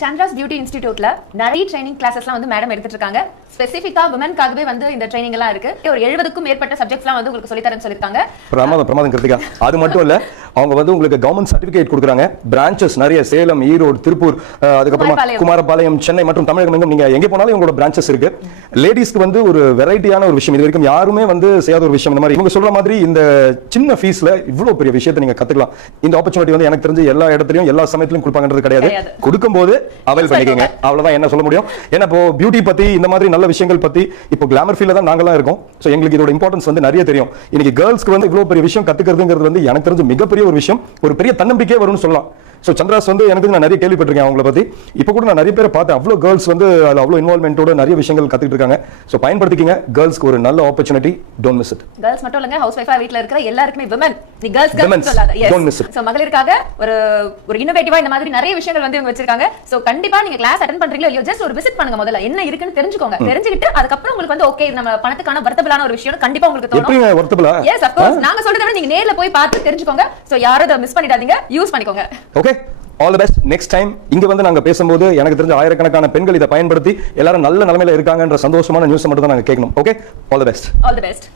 Chandra's beauty இன்ஸ்டிடியூட்ல நிறைய training கிளாஸஸ்லாம் வந்து madam எடுத்துட்டு இருக்காங்க. ஸ்பெசிஃபிக்கா விமன்காகவே வந்து இந்த ட்ரைனிங் எல்லாம் இருக்கு. ஒரு 70க்கும் மேற்பட்ட சப்ஜெக்ட்ஸ்லாம் வந்து உங்களுக்கு சொல்லி தரேன்னு சொல்லிருக்காங்க. பிரமாதம் கிருத்திகா. அது மட்டும் இல்ல, அவங்க வந்து உங்களுக்கு கவர்மெண்ட் சர்டிபிகேட் கொடுக்குறாங்க. பிரான்ச்சஸ் நிறைய சேலம், ஈரோடு, திருப்பூர், அதுக்கப்புறமா குமாரபாளையம், சென்னை மற்றும் தமிழகம் எங்கும் நீங்க எங்க போனாலும் இவங்களோட பிரான்ச்சஸ் இருக்கு. லேடிஸ்க்கு வந்து ஒரு வெரைட்டியான ஒரு விஷயம், இது வரைக்கும் யாருமே வந்து செய்யாத ஒரு விஷயம். இந்த மாதிரி இவங்க சொல்ற மாதிரி இந்த சின்ன ஃபீஸ்ல இவ்வளவு பெரிய விஷயத்தை நீங்க கத்துக்கலாம். இந்த ஆப்பர்ச்சுனிட்டி வந்து எனக்கு தெரிஞ்சு எல்லா இடத்துலயும் எல்லா சமயத்திலும் கொடுப்பாங்கன்றது கிடையாது. கொடுக்கும்போது அவைல் பண்ணிக்கங்க, அவ்வளவுதான் என்ன சொல்ல முடியும். ஏன்னா இப்போ பியூட்டி பத்தி இந்த மாதிரி நல்ல விஷயங்கள் பத்தி இப்போ கிளாமர் ஃபீல்ட்ல தான் நாங்கலாம் இருக்கோம். சோ எங்களுக்கு இதோட இம்பார்ட்டன்ஸ் வந்து நிறைய தெரியும். இன்னைக்கு கேர்ள்ஸ்க்கு வந்து இவ்வளவு பெரிய விஷயம் கத்துக்கிறதுங்கிறது வந்து எனக்கு தெரிஞ்சு மிகப்பெரிய ஒரு விஷயம், ஒரு பெரிய தன்னம்பிக்கையே வரும்னு சொல்லலாம். சோ சந்திராஸ் வந்து எனக்கு நான் நிறைய கேள்விப்பட்டிருக்கேன் அவங்கள பத்தி. இப்போ கூட நான் நிறைய பேரை பார்த்தேன், அவ்வளவு கேர்ள்ஸ் வந்து அதுல அவ்வளவு இன்வால்வ்மென்ட்டோட நிறைய விஷயங்கள் கத்துக்கிட்டு இருக்காங்க. சோ பயன்படுத்திக்கங்க, கேர்ள்ஸ்க்கு ஒரு நல்ல opportunity, don't miss it. Girls மட்டும் இல்லங்க, ஹவுஸ் வைஃபா வீட்ல இருக்கிற எல்லாருக்குமே விமன், தி கேர்ள்ஸ் சொல்லாத, டோன்ட் மிஸ் இட். சோ மகளிருக்காக ஒரு இன்னோவேட்டிவா இந்த மாதிரி நிறைய விஷயங்கள் வந்து இவங்க வச்சிருக்காங்க. சோ கண்டிப்பா நீங்க கிளாஸ் அட்டெண்ட் பண்றீங்களோ இல்லையோ, ஜஸ்ட் ஒரு விசிட் பண்ணுங்க, முதல்ல என்ன இருக்குன்னு தெரிஞ்சுக்கோங்க. தெரிஞ்சுக்கிட்டு அதுக்கப்புறம் உங்களுக்கு வந்து ஓகே, நம்ம பணத்துக்கான வர்த்தபிளான ஒரு விஷயம் கண்டிப்பா உங்களுக்கு தோணும். எப்படிங்க வர்த்தபிளா? எஸ் ஆஃப் கோர்ஸ், நாங்க சொல்றத விட நீங்க நேர்ல போய் பார்த்து தெரிஞ்சுக்கோங்க. சோ யாரும் அதை மிஸ் பண்ணிடாதீங்க, யூஸ் பண்ணிக்கோங்க. Okay, all the best. Next time இங்க வந்து நாங்க பேசும்போது எனக்கு தெரிஞ்ச ஆயிரக்கணக்கான பெண்கள் இதை பயன்படுத்தி எல்லாரும் நல்ல நிலைமையில இருக்காங்கன்ற சந்தோஷமான நியூஸ் மட்டும் தான் நாங்க கேட்கணும். Okay, all the best. All the best.